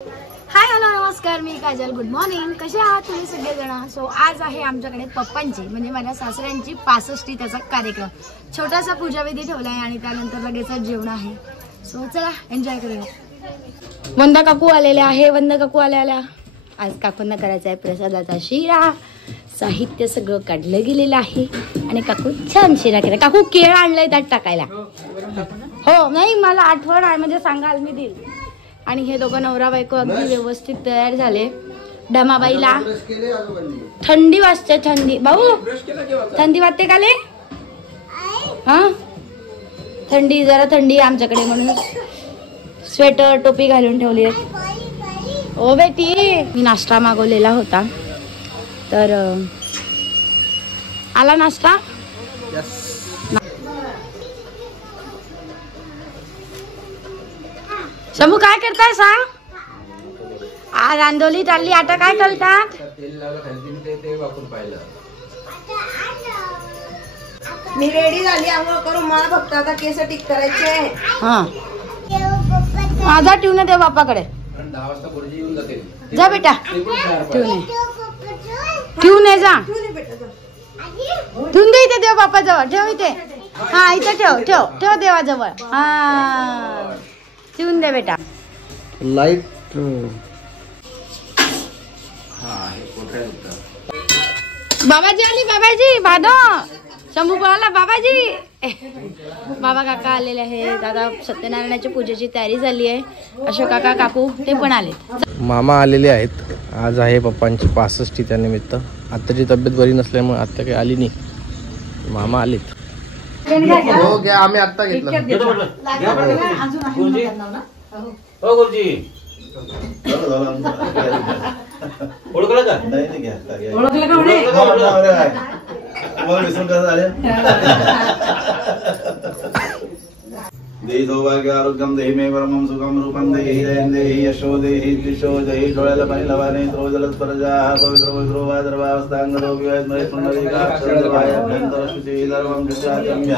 Hi hello नमस्कार, मी Kajal. Good morning. कसे आहात तुम्ही सगळेजण? सो आज आहे आमच्याकडे पप्पांची म्हणजे माझ्या सासऱ्यांची 65 त्याचा कार्यक्रम. छोटासा पूजाविधी ठेवला आहे आणि त्यानंतर लगेच जेवण आहे. सो चला एन्जॉय करूया. वंदा काकू आलेल्या आहे. वंदा काकू आल्या. आज काकूंना करायचा आहे प्रसादाचा शिरा. साहित्य सगळं काढलं गेलेलं आहे आणि काकू छान शिरा केला. काकू केळ आणलंय त्यात टाकायला. हो नाही मला आठवण आहे म्हणजे सांगाल मी देईल. आणि हे दोघं नवरा बायको अगदी व्यवस्थित तयार झाले. डमाबाईला थंडी वाजते. थंडी भाऊ थंडी वाजते का ले? हा थंडी जरा थंडी आमच्याकडे म्हणून स्वेटर टोपी घालून ठेवली आहे. ओ बेटी मी नाश्ता मागवलेला होता तर आला नाश्ता. शंभू काय करताय सांग? आज आंदोली चालली आता काय करतात? मी रेडी झाली आंघोळ करून. मला फक्त आता केस टिक करायचे. हा माझा ठेवून दे बापाकडे. जा बेटा ठेवून ये जा. ठेवून दे इथे देव बापाजवळ. ठेव इथे. हा इथे ठेव ठेव ठेव देवाजवळ. हा ठेवून दे बेटा. लाईट बाबाजी आली. बाबाजी भादो शंभू पळाला. बाबाजी बाबा काका आलेले आहेत. आता सत्यनारायणाच्या पूजेची तयारी झाली आहे. अशोक काका काकू ते पण आले. मामा आलेले आहेत. आज आहे पप्पांची 65 त्यानिमित्त. आत्ताची तब्येत बरी नसल्यामुळे आत्ता काही आली नाही. मामा आलेत. हो घ्या आम्ही आत्ता घेतलं. हो गुरुजी ओळखलं का? ओळखलं देही सौभाग्य आरोग्यम देही मे परमं सुखम रूपम देही जयं देही यशो देही दिशो देही डोळ्याला पाणी लावा नेत्रो जलस्पर्जा पवित्र पवित्रो वादर्भावस्तांगरो विवाह पुंडलिकाक्षरवायाभ्यंतर शुचि धर्मं कृत्याचम्य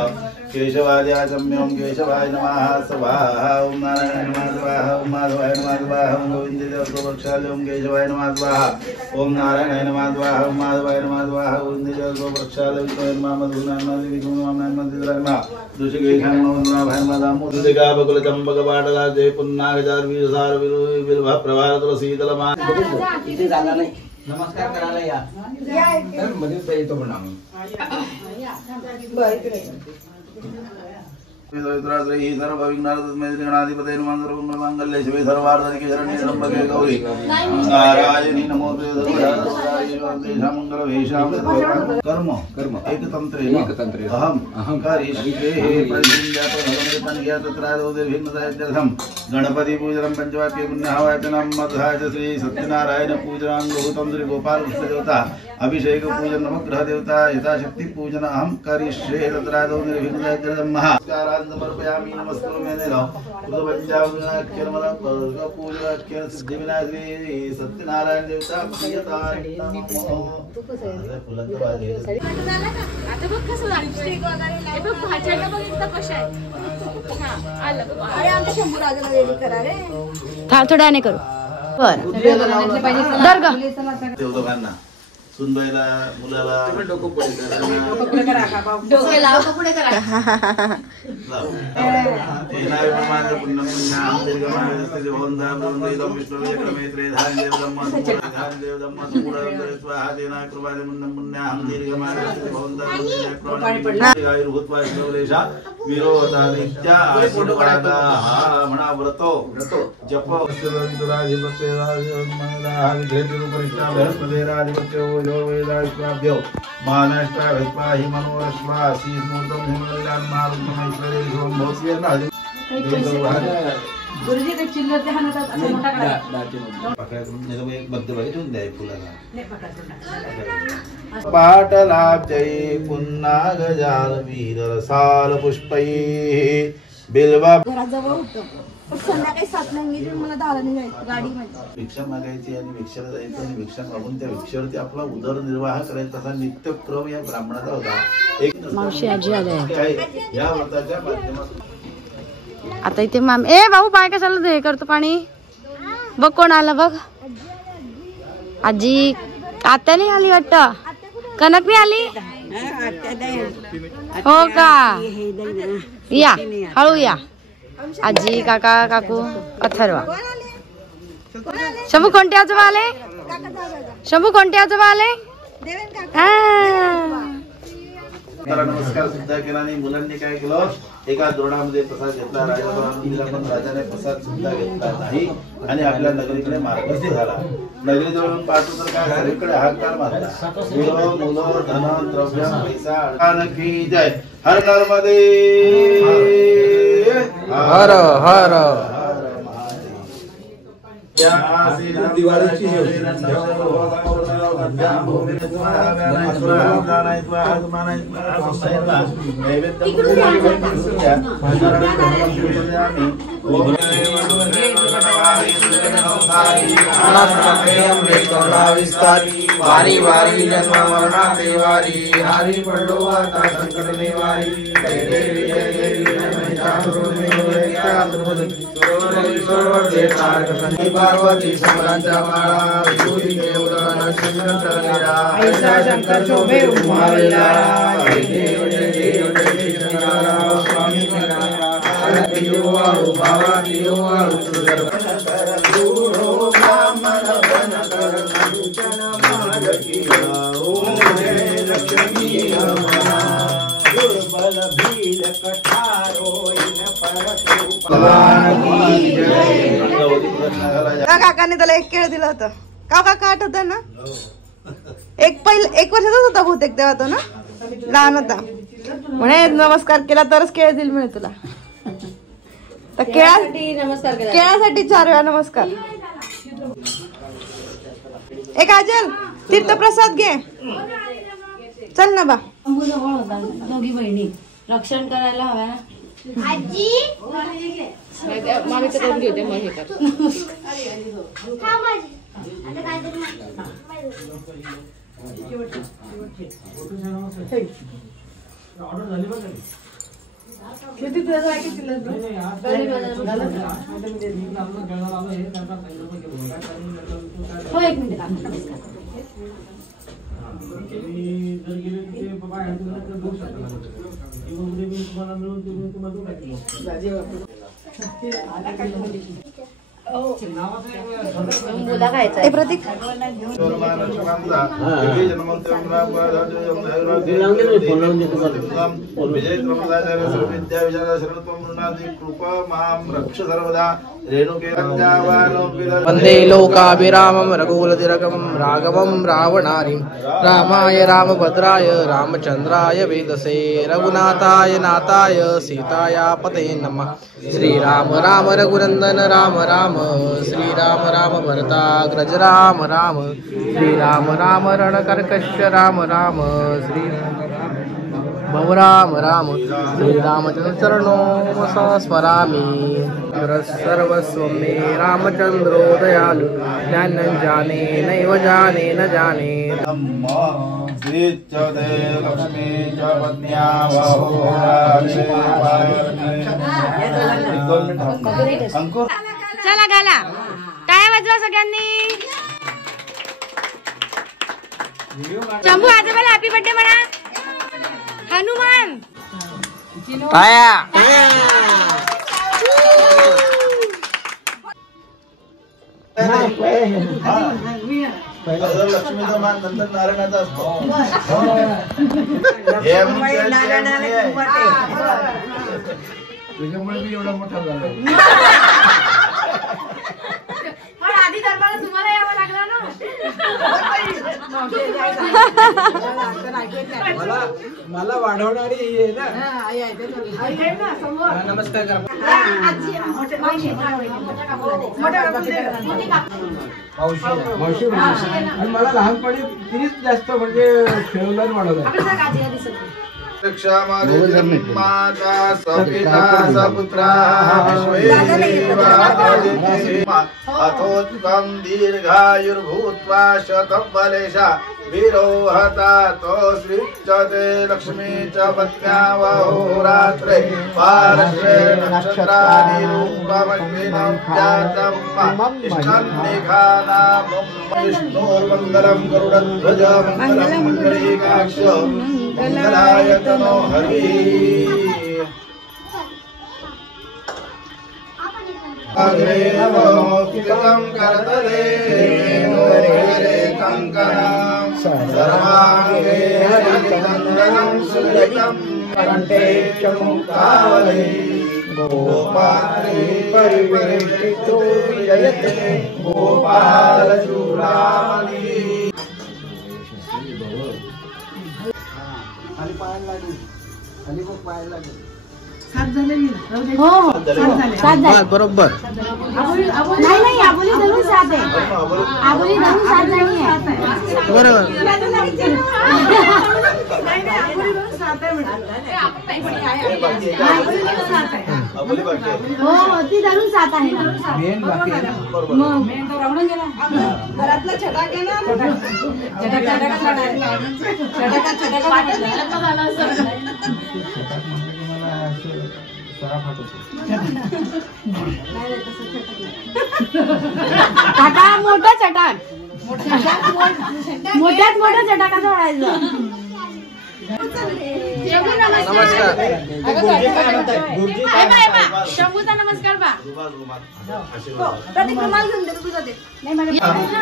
केशवाद्याचम्यं केशवाय नमः स्वाहा. ओम नारायण नमः स्वाहा. ओम माधवाय नमः स्वाहा. ओम गोविंदेश्वरक्षालय ओम केशवाय नमः स्वाहा. ओम नारायण नमः स्वाहा. ओम माधवाय नमः स्वाहा. ओम गोविंदेश्वरक्षालय नमः मधुनामः विष्णुनामः दुष्गेशां नमः भयमदां मुदिका बकुल चंपक पाटला जय पुन्नागजार वीरसार विलभा प्रभात तुलसीतलमा. इथे जागा नाही. नमस्कार करायला या. मध्ये येतो पण आम्ही. सर्व विघ्नाधिपते मंगल्य शिवे सर्वार्धनिके शरण्ये त्र्यंबके गौरी नारायणी नमोस्तुते मंगल वेशां. कर्म कर्म एकतंत्रे अहम करिष्ये प्रतिज्ञापनं गणपति पूजनं पंचवाक्ये पुण्यवाचनं मध्याय श्री सत्यनारायण पूजनांगभूतं श्री गोपाल कृष्ण देवता अभिषेक पूजन नवग्रह देवता यथाशक्ति पूजन अहम करिष्ये. तत्रादौ निर्विघ्नं समर्पयामि. नमस्कारामि श्री सत्यनारायण देवता थोड्याने करू. बरं देवतांना सुनबाईला मुलाला म्हणा व्रतो जप वेदाभ्यो महाराष्ट्र विस्वाहि मनोरश्वा शीर्षमूर्तम हिमलीलान मारुतमेश्वरे ओम भोस्यना गुरुजी ते चिल्लर ते हातात असं मोठा करा पकडायचं एक मध्यभागी ठेवून द्या फुलाला पाटलाब्जै पुन्हा गजाल वीर साल पुष्पै बिल्वा घराजवळ होतं. संध्याकाळी 7 ला निघून मला 10 निघायचं गाडीमध्ये. भिक्षा मागायची आणि भिक्षाला जायचं आणि भिक्षा मागून त्या भिक्षेवरती आपला उदरनिर्वाह करायचा असा नित्यक्रम या ब्राह्मणाचा होता. एक मावशी आजी आले या व्रताच्या माध्यमातून आता इथे माम ए भाऊ पाय कशाला हे करतो पाणी बघ कोण आलं बघ. आजी आत्या नाही आली वाटतं. कनक नाही आली हो का. या हळू या. आजी काका काकू अथर्वा. शंभू कोणते आजोबा आले. शंभू कोणते आजोबा आले. नमस्कार सुद्धा केला आणि मुलांनी काय केलं एका द्रोणामध्ये प्रसाद घेतला. राजाला पण राजाने प्रसाद सुद्धा घेतला नाही आणि आपल्या नगरीकडे मार्गस्थ झाला. नगरी जवळून पाहतो तर काय सगळीकडे हातकार मारला. मुलं धन द्रव्य पैसा की जय. हर नर्मदे हर हर. दिवाळीची वारी वारी जन्म मरणाचे वारी हरी पडलो आता संकट निवारी. पार्वती समरांच्या माळा विभूती देवदान शंकर ऐसा शंकर शोभे उमावेला. जय देव जय देव जय जय शंकरा स्वामी मेरा दियो वाळू बाबा दियो वाळू गुरु ब्राह्मण बन कर कंचन मालकी ओम जय लक्ष्मी दुर्बल भील कठारो इन काकाने त्याला एक केळ दिलं होतं. काका आठवत ना. एक वर्षाचाच होता बहुतेक तेव्हा तो ना. लहान होता म्हणे नमस्कार केला तरच केळ दिल मिळेल तुला. तर केळासाठी 4 वेळा नमस्कार. एक आजल तीर्थप्रसाद घे. चल ना बा. दोघी बहिणी रक्षण करायला हव्या ना. मामीचं करून घेते मग हे कर. हो एक मिनिट. प्रतीक वंदे लोकाभिरामं रघुकुलतिलकं राघवं रावणारिं रामाय रामभद्राय रामचंद्राय वेदसे रघुनाथाय नाथाय सीताया पते नमः. श्रीराम राम रघुनंदन राम राम श्रीराम राम भरताग्रज राम राम श्रीराम राम रणकर्कश राम राम श्री भव राम राम श्रीरामचंद्र चरणों स्मरामि. सर्वस्व मे रामचंद्रो दयालु ज्ञान जाने नैव जाने न जाने. चला गाला टाळ्या वाजवा सगळ्यांनी. शंभू आजोबाला हॅपी बर्थडे म्हणा. हनुमान लक्ष्मीचा मान नंतर नारायणाचा असतो. त्याच्यामुळे मी एवढा मोठा झाला. पण आधी दरबारात तुम्हाला यावं लागलं ना. मला वाढवणारी ना. नमस्कार करा. आणि मला लहानपणी तिनेच जास्त म्हणजे खेळवलं वाढवलं. माता सपिता सपुत्रा अथोत्कं दीर्घायुर्भूत्वा शतं बलेशा विरोहता तो श्रीचते लक्ष्मी च पत्न्यावहोरात्रे पारश्वे नक्षत्राणि रूपमग्निनोऽप्यातं इष्टन्निखानां विष्णोर्मङ्गलं गरुडध्वज मङ्गलं मङ्गलीकाक्ष मङ्गलायतनो हरिः अग्रे नमोऽस्तं करतले नोरे कङ्कणं सर्वाङ्गे हरिचन्दनं सुलितं कण्ठे च मुक्तावली गोपात्रे परिवेष्टितो विजयते गोपालचूडामणि हो हो 7 झाले बरोबर नाही आबोली धरून 7 आहे आबोली धरून 7 जणी आहे बरोबर हो ती धरून 7 आहे ना घरातला छटाक आहे काका मोठा चटाक मोठ्यात मोठा चटाकाचं म्हणायचं नमस्कार शंभूचा नमस्कार बा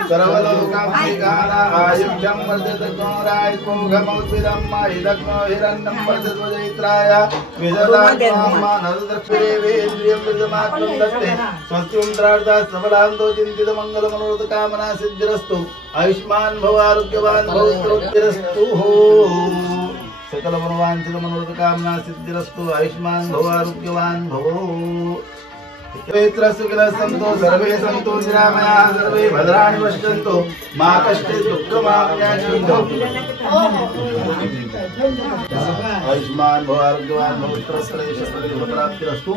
सर्वलोकाभिगानायुध्यं वर्धते रायकोघमौद्भिदं माहिदग्नो हिरण्यं वर्धते जैत्राय विजदात्मानदक्षिणेवेन्द्रियं विजमात्रं दत्ते स्वस्त्युन्द्रार्धा सबलान्तो चिन्तितमङ्गलमनोरथकामना सिद्धिरस्तु आयुष्मान् भव आरोग्यवान् भव स्त्रोत्रस्तु सकल मनोवांछित मनोरथकामना सिद्धिरस्तु आयुष्मान् भव आरोग्यवान् भव सन्तु सर्वे सन्तु निरामयाः सर्वे भद्राणि पश्यन्तु मा कष्टे दुःखमाप्नुयात् आयुष्मान् भव आरोग्यवान् भव सर्वैश्वर्यप्राप्तिरस्तु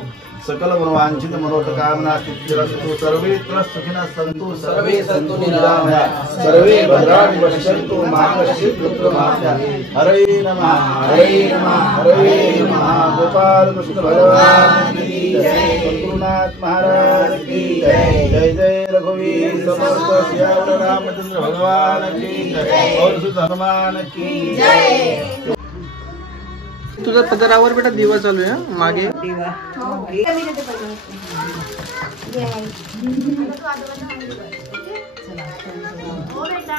सकल मनोवांछित मनोरथकामना सिद्धिरस्तु सर्वे सुखिनः सन्तु सर्वे सन्तु निरामयाः सर्वे भद्राणि पश्यन्तु मा कश्चित् दुःखमाप्नुयात् हरे नमः हरे नमः हरे नमः गोपाल कृष्ण भगवान की जय गुरुनाथ महाराज की जय जय जय रघुवीर समर्थ सियावर रामचंद्र भगवान की जय और सुत हनुमान की जय। तुझ्या पदरावर बेटा दिवा चालू आहे मागे हो बेटा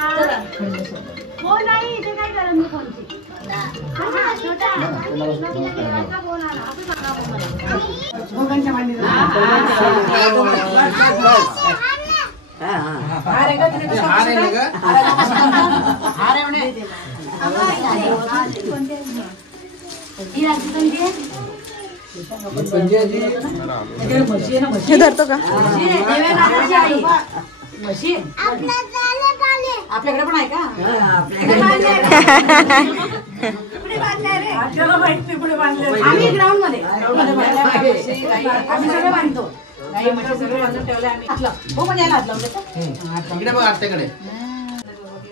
हो नाही इथे काय करत मी फोनची हे धरतो का आपल्याकडे पण आहे का आम्ही ग्राउंड मध्ये आम्ही सगळं बांधतो सगळं बांधून ठेवलं आम्ही हो पण याला हात लावलं इकडे बघ आत्याकडे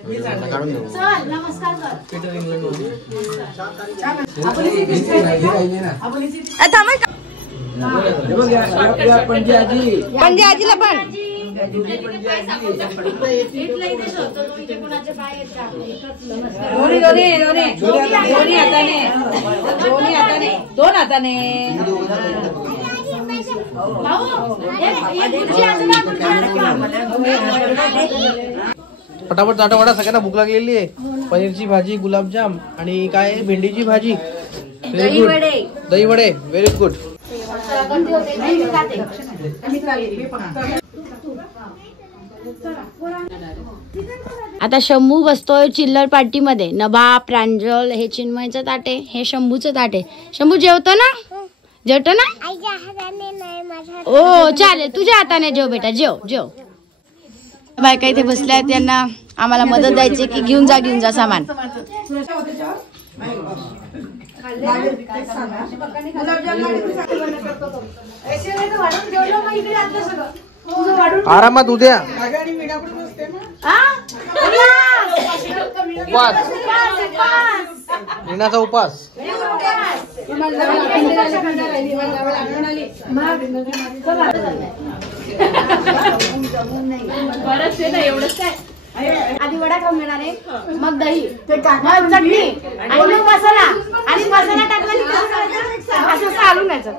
चल नमस्कार कर थांबा पणजी आजीला पण दोन हाताने पटापट चाटावाटा सगळ्यांना भूक लागलेली आहे पनीरची भाजी गुलाबजाम आणि काय भेंडीची भाजी व्हेरी गुड दही वडे व्हेरी गुड आता शंभू बसतोय चिल्लर पार्टी मध्ये नभा प्रांजल हे चिन्मयचं ताटे हे शंभूचं ताटे शंभू जेवतो ना जेवतो ना ओ चालेल तुझ्या हाताने जेव बेटा जेव जेव बायका इथे बसल्या आहेत त्यांना आम्हाला मदत द्यायची की घेऊन जा सामान आरामात उद्या उपास मीनाचा उपास आधी वडा खाऊन घेणार आहे, मग दही, मग चटणी आणि मग मसाला आणि मसाला टाकला की असं चालून घ्यायचं.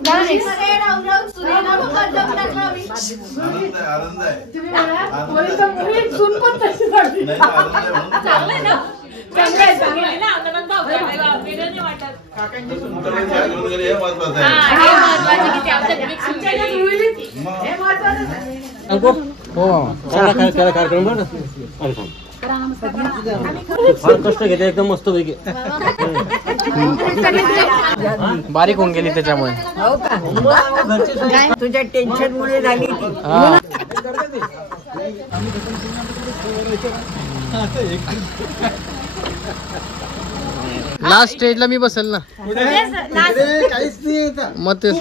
कार्यक्रम फार कष्ट घेते एकदम मस्त पैकी बारीक होऊन गेली त्याच्यामुळे. तुझ्या टेन्शन मुळे झाली. लास्ट स्टेजला मी बसेल ना मग तेच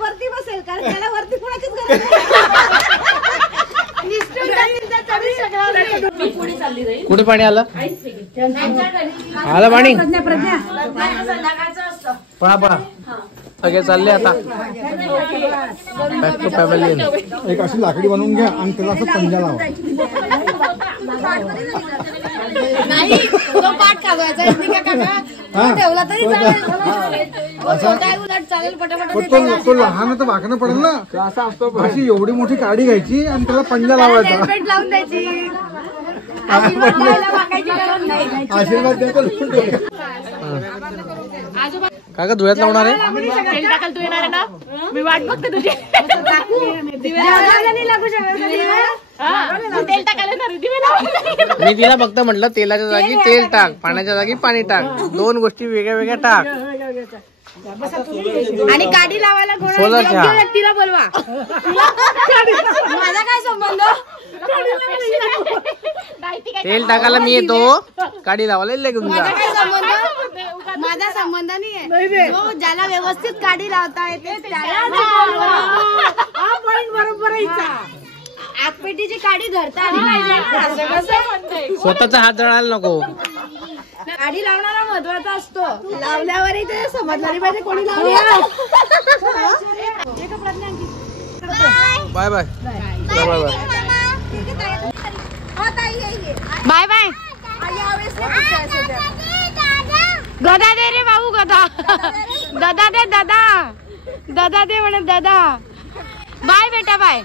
वरती बसेल कारण त्याला वरती कोणाचीच गरज नाही. कुठे पाणी आलं आलं पाणी पळा पळा सगळे चालले आता बॅक टू पॅव्हलियन. एक अशी लाकडी बनवून घ्या आणि त्याला असं पंजा लावा. नाही तो पाठ काढायचा ठेवला तरी चालेल, उलट चालेल पटापट. तो लहान तर वाकणं पडेल ना. असं असतो अशी एवढी मोठी काडी घ्यायची आणि त्याला पंजा लावायचा. हेल्मेट लावून द्यायची. आशीर्वाद द्यायचा. का धुळ्यात लावणार आहे तेल टाकाल तू येणार आहे ना, मी वाट बघते तुझी. लागू शकत तेल टाकायला येणार दिवे लावा. मी तिला फक्त म्हटलं तेलाच्या जागी तेल टाक, पाण्याच्या जागी पाणी टाक, दोन गोष्टी वेगळ्या वेगळ्या टाक. आणि गाडी लावायला सोलरच्या. व्यक्तीला बोलवा. माझा काय संबंध. तेल टाकायला मी येतो, गाडी लावायला लगून जा. माझा काय संबंध. माझा संबंध नाहीये. जो ज्याला व्यवस्थित गाडी लावता येते त्याला बरोबर. आगपेटीची गाडी धरता आली पाहिजे. स्वतःचा हात जळायला नको. गाडी लावणारा महत्वाचा असतो. लावल्यावरही ते समजलं नाही पाहिजे कोणी लावली. Bye bye bye bye bye bye. गदा दे रे भाऊ, गदा. ददा दे, ददा. ददा दे म्हणे, ददा. बाय बेटा बाय.